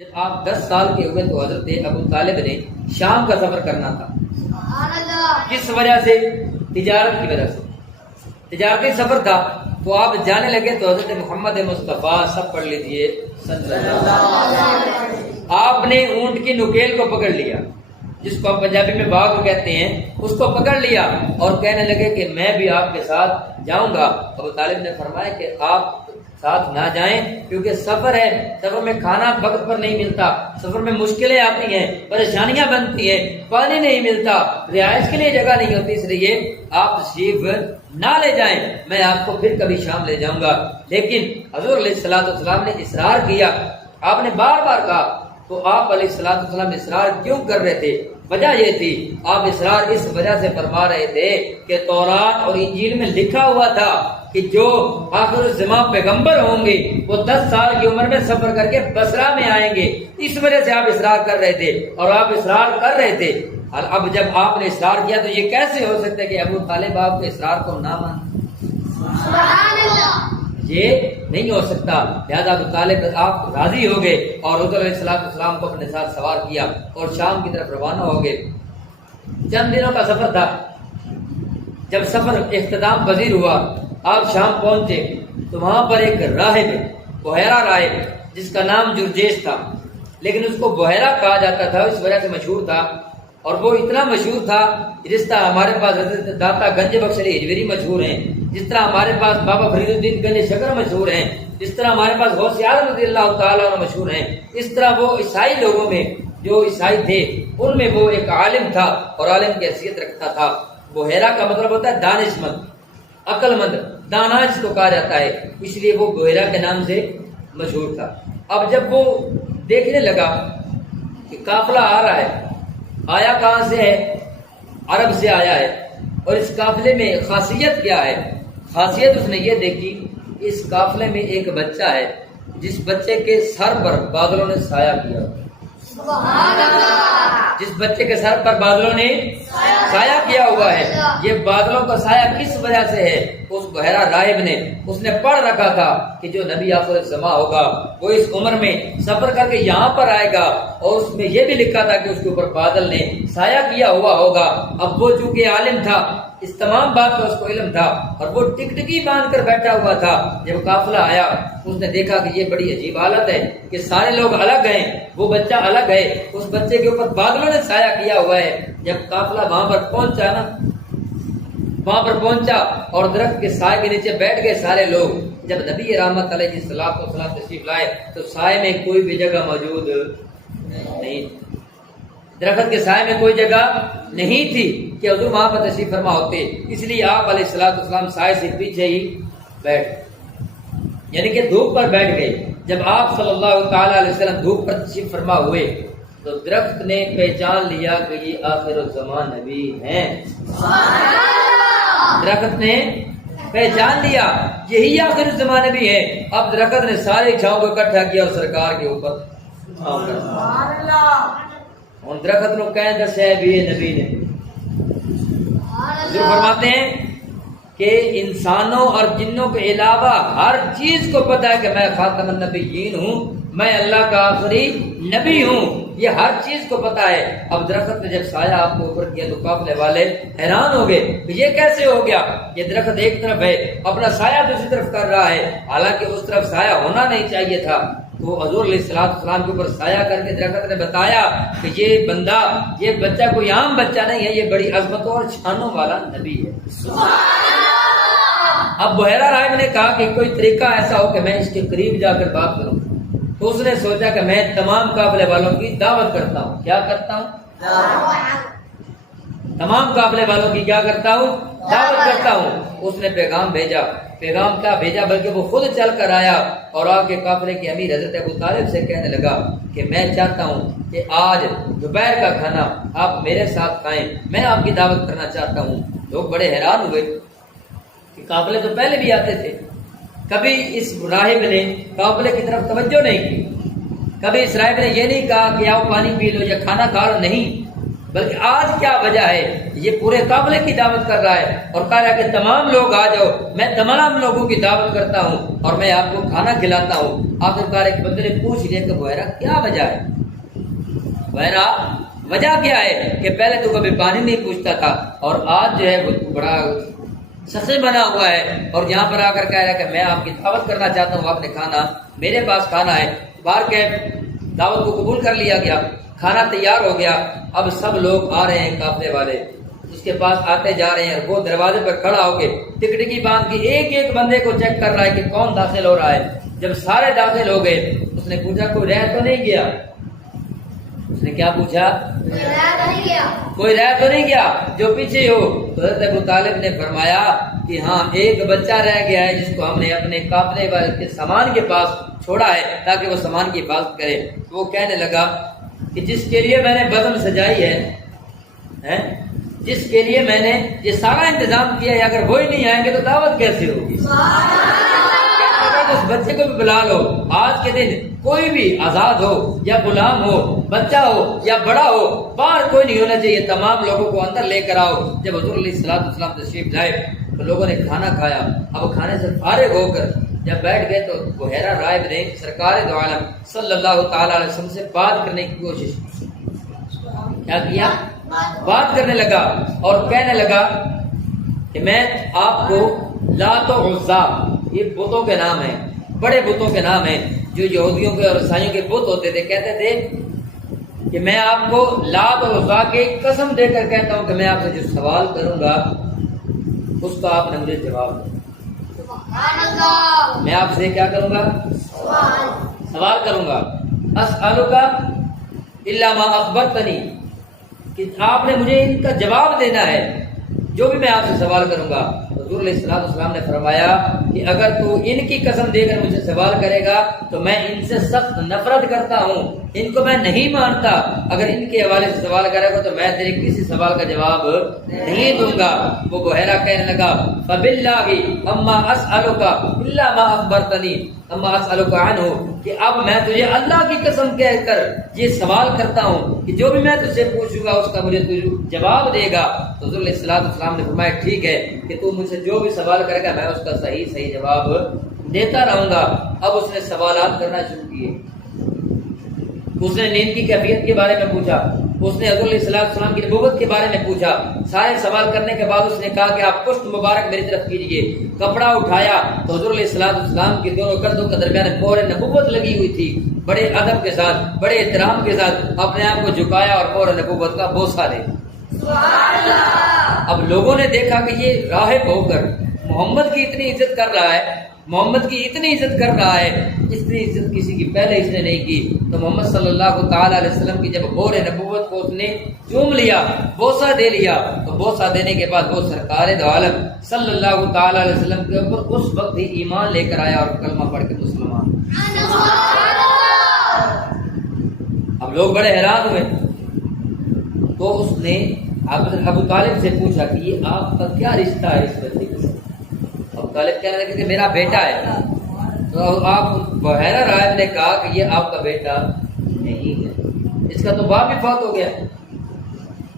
جب آپ 10 سال کے ہوئے تو حضرت ابو طالب نے شام کا سفر کرنا تھا. کس وجہ سے؟ تجارت کی وجہ سے. تجارتی سفر تھا تو آپ جانے لگے تو حضرت محمد مصطفیٰ سب پڑھ لیجیے صلی اللہ علیہ وسلم. آپ نے اونٹ کی نکیل کو پکڑ لیا، جس کو ہم پنجابی میں باغ کہتے ہیں، اس کو پکڑ لیا اور کہنے لگے کہ میں بھی آپ کے ساتھ جاؤں گا. ابو طالب نے فرمایا کہ آپ ساتھ نہ جائیں، کیونکہ سفر ہے، سفر میں کھانا وقت پر نہیں ملتا، سفر میں مشکلیں آتی ہیں، پریشانیاں بنتی ہیں، پانی نہیں ملتا، رہائش کے لیے جگہ نہیں ہوتی، اس لیے آپ تشریف نہ لے جائیں، میں آپ کو پھر کبھی شام لے جاؤں گا. لیکن حضور علیہ الصلوۃ والسلام نے اصرار کیا، آپ نے بار بار کہا. تو آپ علیہ الصلوۃ والسلام اصرار کیوں کر رہے تھے؟ وجہ یہ تھی، آپ اصرار اس وجہ سے فرما رہے تھے کہ تورات اور انجیل میں لکھا ہوا تھا کہ جو آخر الزمان پیغمبر ہوں گے وہ 10 سال کی عمر میں سفر کر کے بصرہ میں آئیں گے. اس وجہ سے آپ اصرار کر رہے تھے اور آپ اصرار کر رہے تھے. اب جب آپ نے اصرار کیا تو یہ کیسے ہو سکتا ہے کہ ابو طالب آپ کے اصرار کو نہ مانے؟ یہ نہیں ہو سکتا. لہذا ابو طالب آپ راضی ہو گئے اور حضور علیہ السلام کو اپنے ساتھ سوار کیا اور شام کی طرف روانہ ہو گئے. چند دنوں کا سفر تھا. جب سفر اختتام پذیر ہوا، آپ شام پہنچے تو وہاں پر ایک راہب، بحیرہ راہب، جس کا نام جرجیش تھا، لیکن اس کو بحیرہ کہا جاتا تھا، اس وجہ سے مشہور تھا. اور وہ اتنا مشہور تھا جس طرح ہمارے پاس حضرت داتا گنج بخش علی ہجویری مشہور ہیں، جس طرح ہمارے پاس بابا فرید الدین گنج شکر مشہور ہیں، جس طرح ہمارے پاس غوث اعظم رضی اللہ تعالیٰ عنہ مشہور ہیں، اس طرح وہ عیسائی لوگوں میں جو عیسائی تھے ان میں وہ ایک عالم تھا اور عالم کی حیثیت رکھتا تھا. بحیرہ کا مطلب ہوتا ہے دانش مند، عقل مند، دانا جس کو کہا جاتا ہے، اس لیے وہ بحیرہ کے نام سے مشہور تھا. اب جب وہ دیکھنے لگا کہ قافلہ آ رہا ہے، آیا کہاں سے ہے؟ عرب سے آیا ہے. اور اس قافلے میں خاصیت کیا ہے؟ خاصیت اس نے یہ دیکھی کہ اس قافلے میں ایک بچہ ہے جس بچے کے سر پر بادلوں نے سایہ کیا. سبحان اللہ! جس بچے کے سر پر بادلوں نے سایہ کیا ہوا ہے. یہ بادلوں کا سایہ کس وجہ سے ہے؟ اس بحیرہ راہب نے، اس نے پڑھ رکھا تھا کہ جو نبی آخر الزمان ہوگا وہ اس عمر میں سفر کر کے یہاں پر آئے گا، اور اس میں یہ بھی لکھا تھا کہ اس کے اوپر بادل نے سایہ کیا ہوا ہوگا. اب وہ چونکہ عالم تھا، اس تمام بات کا اس کو علم تھا، اور وہ ٹکٹکی باندھ کر بیٹھا ہوا تھا. جب قافلہ آیا اس نے دیکھا کہ یہ بڑی عجیب حالت ہے کہ سارے لوگ الگ ہیں، وہ بچہ الگ ہے، اس بچے کے اوپر بادلوں نے سایہ کیا ہوا ہے. جب قافلہ وہاں پر پہنچا نا، وہاں پر پہنچا اور درخت کے سائے کے نیچے بیٹھ گئے سارے لوگ. جب نبی رحمت علیہ الصلوۃ والسلام تشریف لائے تو سائے میں کوئی بھی جگہ موجود نہیں، درخت کے سائے میں کوئی جگہ نہیں تھی کہ حضور وہاں پر تشریف فرما ہوتے. اس لیے آپ علیہ الصلوۃ والسلام سائے سے پیچھے ہی بیٹھ، یعنی کہ دھوپ پر بیٹھ گئے. جب آپ صلی اللہ تعالی علیہ وسلم دھوپ پر تشریف فرما ہوئے تو درخت نے پہچان لیا کہ یہ آخر الزمان نبی ہیں. درخت نے پہچان لیا یہی آخر الزمان نبی ہے. اب درخت نے ساری چھاؤں کو اکٹھا کیا اور سرکار کے اوپر چھاؤں کر اور درخت نو کہیں دسے بھی یہ نبی نے. حضور فرماتے ہیں کہ انسانوں اور جنوں کے علاوہ ہر چیز کو پتا ہے کہ میں خاتم النبیین ہوں، میں اللہ کا آخری نبی ہوں، یہ ہر چیز کو پتا ہے. اب درخت نے جب سایہ آپ کو اوپر کیا تو قافلے والے حیران ہو گئے کہ یہ کیسے ہو گیا؟ یہ درخت ایک طرف ہے، اپنا سایہ دوسری طرف کر رہا ہے، حالانکہ اس طرف سایہ ہونا نہیں چاہیے تھا. تو حضور علیہ السلام کے اوپر سایہ کر کے درخت نے بتایا کہ یہ بندہ، یہ بچہ کوئی عام بچہ نہیں ہے، یہ بڑی عظمتوں اور شانوں والا نبی ہے. اب بحیرہ راہب نے کہا کہ کوئی طریقہ ایسا ہو کہ میں اس کے قریب جا کر بات کروں. تو اس نے سوچا کہ میں تمام قافلے والوں کی دعوت کرتا ہوں. کیا کرتا ہوں؟ تمام قافلے والوں کی کیا کرتا ہوں؟ دعوت کرتا ہوں. اس نے پیغام بھیجا. پیغام کیا بھیجا بلکہ وہ خود چل کر آیا اور آ کے قافلے کے امیر حضرت ابو طالب سے کہنے لگا کہ میں چاہتا ہوں کہ آج دوپہر کا کھانا آپ میرے ساتھ کھائیں، میں آپ کی دعوت کرنا چاہتا ہوں. لوگ بڑے حیران ہوئے کہ قافلے تو پہلے بھی آتے تھے، کبھی اس راہب نے قافلے کی طرف توجہ نہیں کی، کبھی اس راہب نے یہ نہیں کہا کہ آؤ پانی پی لو یا کھانا کھا لو، نہیں. بلکہ آج کیا وجہ ہے، یہ پورے قافلے کی دعوت کر رہا ہے اور کہہ رہا ہے کہ تمام لوگ آ جاؤ، میں تمام لوگوں کی دعوت کرتا ہوں اور میں آپ کو کھانا کھلاتا ہوں۔ آخرکار ایک بندے نے پوچھ لیا کہ بحیرہ کیا وجہ ہے، بحیرہ وجہ کیا ہے کہ پہلے تو کبھی پانی نہیں پوچھتا تھا اور آج جو ہے وہ بڑا سچے بنا ہوا ہے اور یہاں پر آ کر کہہ رہا ہے کہ میں آپ کی دعوت کرنا چاہتا ہوں، آپ نے کھانا میرے پاس کھانا ہے۔ باہر کے دعوت کو قبول کر لیا گیا، کھانا تیار ہو گیا، اب سب لوگ آ رہے ہیں، قافلے والے اس کے پاس آتے جا رہے ہیں، وہ دروازے پر کھڑا ہو کے ٹکٹکی باندھ کے ایک ایک بندے کو چیک کر رہا ہے کہ کون داخل ہو رہا ہے۔ جب سارے داخل ہو گئے اس نے پوچھا کوئی رہ تو نہیں گیا؟ اس نے کیا پوچھا؟ کوئی رہ تو نہیں گیا جو پیچھے ہو؟ تو حضرت ابو طالب نے فرمایا کہ ہاں ایک بچہ رہ گیا ہے جس کو ہم نے اپنے قافلے والے کے سامان کے پاس چھوڑا ہے تاکہ وہ سامان کی حفاظت کرے۔ وہ کہنے لگا کہ جس کے لیے میں نے بزم سجائی ہے، جس کے لیے میں نے یہ سارا انتظام کیا ہے، اگر وہی نہیں آئیں گے تو دعوت کیسے ہوگی؟ اس بچے کو بھی بلا لو، آج کے دن کوئی بھی آزاد ہو یا غلام ہو، بچہ ہو یا بڑا ہو، باہر کوئی نہیں ہونا چاہیے، تمام لوگوں کو اندر لے کر آؤ۔ جب حضور علیہ السلام تشریف لائے تو لوگوں نے کھانا کھایا، اب کھانے سے فارغ ہو کر جب بیٹھ گئے تو بحیرہ راہب نے سرکار دو عالم صلی اللہ تعالی علیہ وسلم سے بات کرنے کی کوشش کیا؟ بات کرنے لگا اور کہنے لگا کہ میں آپ کو لات و عزا، یہ بتوں کے نام ہیں، بڑے بتوں کے نام ہیں جو یہودیوں کے اور عیسائیوں کے بت ہوتے تھے، کہتے تھے کہ میں آپ کو لات و عزا کی قسم دے کر کہتا ہوں کہ میں آپ سے جو سوال کروں گا اس کا آپ نے مجھے جواب دیں۔ میں آپ سے کیا کروں گا؟ سوال کروں گا۔ اسألک الا ما اخبرتنی، کہ آپ نے مجھے ان کا جواب دینا ہے جو بھی میں آپ سے سوال کروں گا۔ حضور علیہ السلام نے فرمایا کہ اگر تو ان کی قسم دے کر مجھے سوال کرے گا تو میں ان سے سخت نفرت کرتا ہوں، ان کو میں نہیں مانتا، اگر ان کے حوالے سے سوال کرے گا تو میں تیرے کسی سوال کا جواب نہیں دوں گا۔ وہ بحیرہ کہنے لگا فباللہ اما اسألک الا ما اخبرتنی اما اسألک عنہ، کہ اب میں تجھے اللہ کی قسم کہہ کر یہ سوال کرتا ہوں کہ جو بھی میں تجھ سے پوچھوں گا اس کا مجھے تو جواب دے گا۔ تو حضور علیہ السلام نے فرمایا ٹھیک ہے کہ تو مجھ سے جو بھی سوال کرے گا میں اس کا صحیح جواب دیتا رہوں گا۔ اب اس نے سوالات کرنا شروع کیے، اس نے نیند کی کیفیت کے بارے میں پوچھا، اس نے حضور علیہ السلام کی نبوت کے بارے میں پوچھا۔ سارے سوال کرنے کے بعد اس نے کہا کہ آپ پشت مبارک میری طرف کیجیے۔ کپڑا اٹھایا تو حضور علیہ السلام کی دونوں کندھوں کے درمیان مہر نبوت لگی ہوئی تھی، بڑے ادب کے ساتھ، بڑے احترام کے ساتھ اپنے آپ کو جھکایا اور مہر نبوت کا بوسہ دے۔ اب لوگوں نے دیکھا کہ یہ راہب ہو کر محمد کی اتنی عزت کر رہا ہے، محمد کی اتنی عزت کر رہا ہے، اتنی عزت کسی کی پہلے اس نے نہیں کی۔ تو محمد صلی اللہ تعالی علیہ وسلم کی جب مہر نبوت کو اس نے چوم لیا، بوسہ دے لیا، تو بوسہ دینے کے بعد وہ سرکار دو عالم صلی اللہ تعالی علیہ وسلم کے اوپر اس وقت ہی ایمان لے کر آیا اور کلمہ پڑھ کے مسلمان۔ اب لوگ بڑے حیران ہوئے تو اس نے ابو طالب سے پوچھا کہ یہ آپ کا کیا رشتہ ہے اس بچے کے ساتھ؟ ابو طالب کہنے لگے کہ میرا بیٹا ہے۔ تو آپ بحیرہ راہب نے کہا کہ یہ آپ کا بیٹا نہیں ہے، اس کا تو باپ بھی فوت ہو گیا۔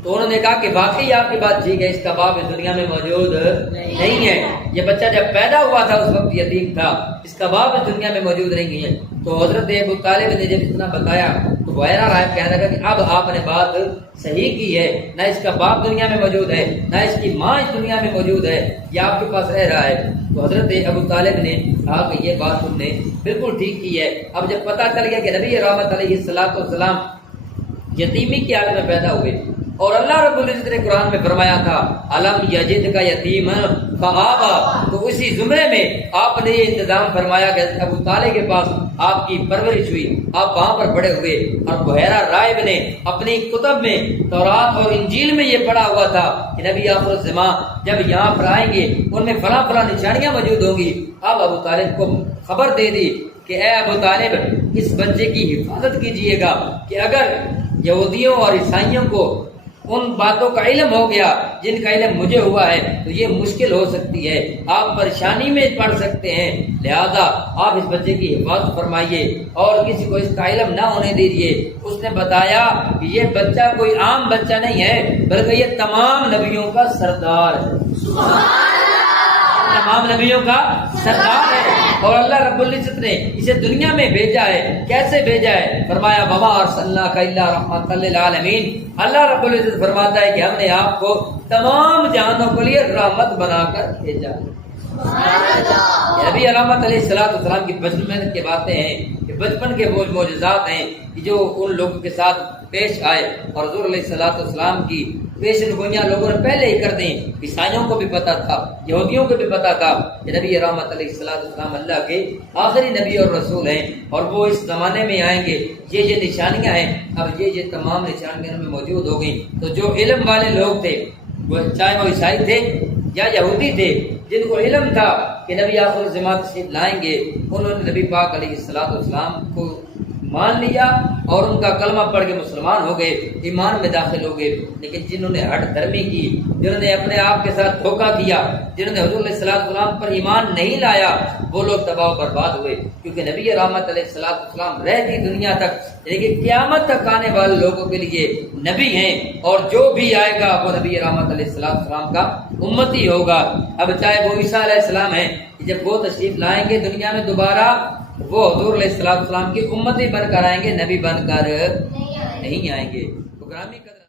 تو انہوں نے کہا کہ واقعی آپ کی بات ٹھیک ہے، اس کا باپ اس دنیا میں موجود نہیں ہے، یہ بچہ جب پیدا ہوا تھا اس وقت یتیم تھا، اس کا باپ اس دنیا میں موجود نہیں ہے۔ تو حضرت ابو طالب نے جب اتنا بتایا تو بحیرہ راہب کہنے لگا کہ اب آپ نے بات صحیح کی ہے، نہ اس کا باپ دنیا میں موجود ہے نہ اس کی ماں اس دنیا میں موجود ہے، یہ آپ کے پاس رہ رہا ہے۔ تو حضرت ابو طالب نے کہا کہ یہ بات تم نے بالکل ٹھیک کی ہے۔ اب جب پتہ چل گیا کہ نبی رحمت علیہ السلام یتیمی کی حالت میں پیدا ہوئے اور اللہ رب العزت نے قرآن میں فرمایا تھا الم یجد کا یتیم فآبا، تو اسی زمرے میں آپ نے یہ انتظام فرمایا کہ ابو طالب کے پاس آپ کی پرورش ہوئی، آپ وہاں پر بڑے ہوئے۔ اور بحیرہ راہب نے اپنی کتب میں تورات اور انجیل میں یہ پڑھا ہوا تھا کہ نبی آخر الزمان جب یہاں پر آئیں گے ان میں فلاں فلاں نشانیاں موجود ہوں گی۔ اب ابو طالب کو خبر دے دی کہ اے ابو طالب اس بچے کی حفاظت کیجئے گا کہ اگر یہودیوں اور عیسائیوں کو ان باتوں کا علم ہو گیا جن کا علم مجھے ہوا ہے تو یہ مشکل ہو سکتی ہے، آپ پریشانی میں پڑ سکتے ہیں، لہذا آپ اس بچے کی حفاظت فرمائیے اور کسی کو اس کا علم نہ ہونے دیجیے۔ اس نے بتایا کہ یہ بچہ کوئی عام بچہ نہیں ہے بلکہ یہ تمام نبیوں کا سردار ہے، تمام نبیوں کا سردار ہے، اور اللہ رب العزت نے اسے دنیا میں بھیجا ہے۔ کیسے بھیجا ہے؟ فرمایا وما ارسلناک الا رحمۃ للعالمین۔ اللہ رب العزت فرماتا ہے کہ ہم نے آپ کو تمام جہانوں کے لیے رحمت بنا کر بھیجا ہے۔ نبی علامت علیہ السلام کی بچپن میں کی باتیں ہیں کہ بچپن کے وہ معجزات ہیں کہ جو ان لوگوں کے ساتھ پیش آئے، اور حضور علیہ السلام کی پیشن گوئیاں لوگوں نے پہلے ہی کر دیں۔ عیسائیوں کو بھی پتا تھا، یہودیوں کو بھی پتا تھا کہ نبی رحمت علیہ السلام اللہ کے آخری نبی اور رسول ہیں، اور وہ اس زمانے میں آئیں گے۔ یہ نشانیاں ہیں، اب یہ تمام نشانیاں میں موجود ہو گئیں۔ تو جو علم والے لوگ تھے، چاہے وہ عیسائی تھے یا یہودی تھے، جن کو علم تھا کہ نبی آخر الزمان تشریف لائیں گے، انہوں نے نبی پاک علیہ السلام کو مان لیا اور ان کا کلمہ پڑھ کے مسلمان ہو گئے، ایمان میں داخل ہو گئے۔ لیکن جنہوں نے ہٹ دھرمی کی، جنہوں نے اپنے آپ کے ساتھ دھوکہ کیا، جنہوں نے حضور علیہ السلام پر ایمان نہیں لایا، وہ لوگ تباہ و برباد ہوئے، کیونکہ نبی رحمت علیہ السلام رہتی دنیا تک، یعنی کہ قیامت تک آنے والے لوگوں کے لیے نبی ہیں، اور جو بھی آئے گا وہ نبی رحمت علیہ السلام کا امتی ہوگا۔ اب چاہے وہ عیسیٰ علیہ السلام ہیں، جب وہ تشریف لائیں گے دنیا میں دوبارہ، وہ حضور علیہ السلام کی امتی بن کر آئیں گے، نبی بن کر نہیں آئیں گے۔ تو گرامی قدر